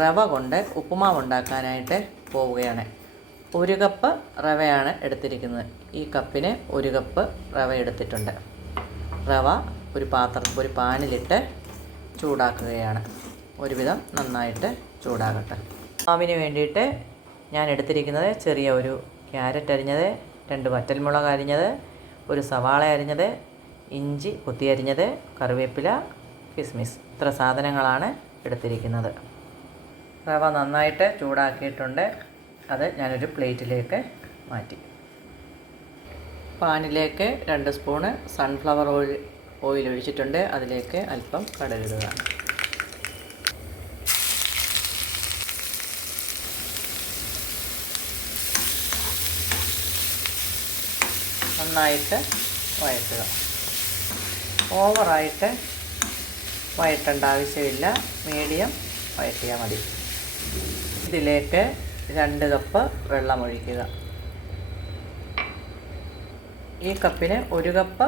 റവ കൊണ്ട് ഉപ്പുമാവ് ഉണ്ടാക്കാനായിട്ട് പോവുകയാണ്. 1 കപ്പ് റവയാണ് എടുത്തിരിക്കുന്നത്. ഈ കപ്പിന് 1 കപ്പ് റവ എടുത്തിട്ടുണ്ട്. റവ ഒരു പാനിലിട്ട് ചൂടാക്കുകയാണ്. ഒരുവിധം നന്നായിട്ട് ചൂടാകട്ടെ. മാവിന് വേണ്ടിയിട്ട് ഞാൻ എടുത്തിരിക്കുന്നത് ചെറിയ ഒരു ക്യാരറ്റ് അരിഞ്ഞത്, 2 വറ്റൽമുളക് അരിഞ്ഞത്, ഒരു സവാള അരിഞ്ഞത്, ഇഞ്ചി കൊത്തി അരിഞ്ഞത്, കറിവേപ്പില, കിസ്മിസ്. ഇത്ര സാധനങ്ങളാണ് എടുത്തിരിക്കുന്നത്. റവ നന്നായിട്ട് ചൂടാക്കിയിട്ടുണ്ട്. അത് ഞാനൊരു പ്ലേറ്റിലേക്ക് മാറ്റി. പാനിലേക്ക് 2 സ്പൂണ് സൺഫ്ലവർ ഓയിൽ ഒഴിച്ചിട്ടുണ്ട്. അതിലേക്ക് അല്പം കടുകിടുക. നന്നായിട്ട് വഴറ്റുക. ഓവറായിട്ട് വഴറ്റേണ്ട ആവശ്യമില്ല, മീഡിയം വഴറ്റിയാൽ മതി. ഇതിലേക്ക് 2 കപ്പ് വെള്ളം ഒഴിക്കുക. ഈ കപ്പിന് 1 കപ്പ്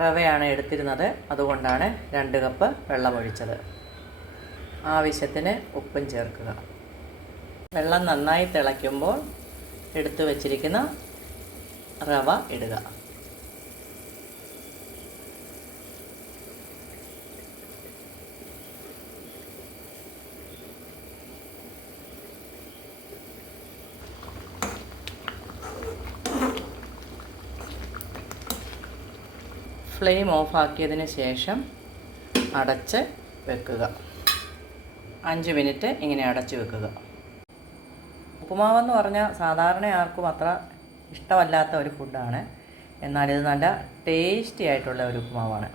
റവയാണ് എടുത്തിരുന്നത്, അതുകൊണ്ടാണ് 2 കപ്പ് വെള്ളം ഒഴിച്ചത്. ആവശ്യത്തിന് ഉപ്പും ചേർക്കുക. വെള്ളം നന്നായി തിളയ്ക്കുമ്പോൾ എടുത്തു വച്ചിരിക്കുന്ന റവ ഇടുക. ഫ്ലെയിം ഓഫാക്കിയതിന് ശേഷം അടച്ച് വെക്കുക. 5 മിനിറ്റ് ഇങ്ങനെ അടച്ച് വെക്കുക. ഉപ്പുമാവെന്ന് പറഞ്ഞാൽ സാധാരണ ആർക്കും അത്ര ഇഷ്ടമല്ലാത്ത ഒരു ഫുഡാണ്. എന്നാൽ ഇത് നല്ല ടേസ്റ്റി ആയിട്ടുള്ള ഒരു ഉപ്പുമാവാണ്.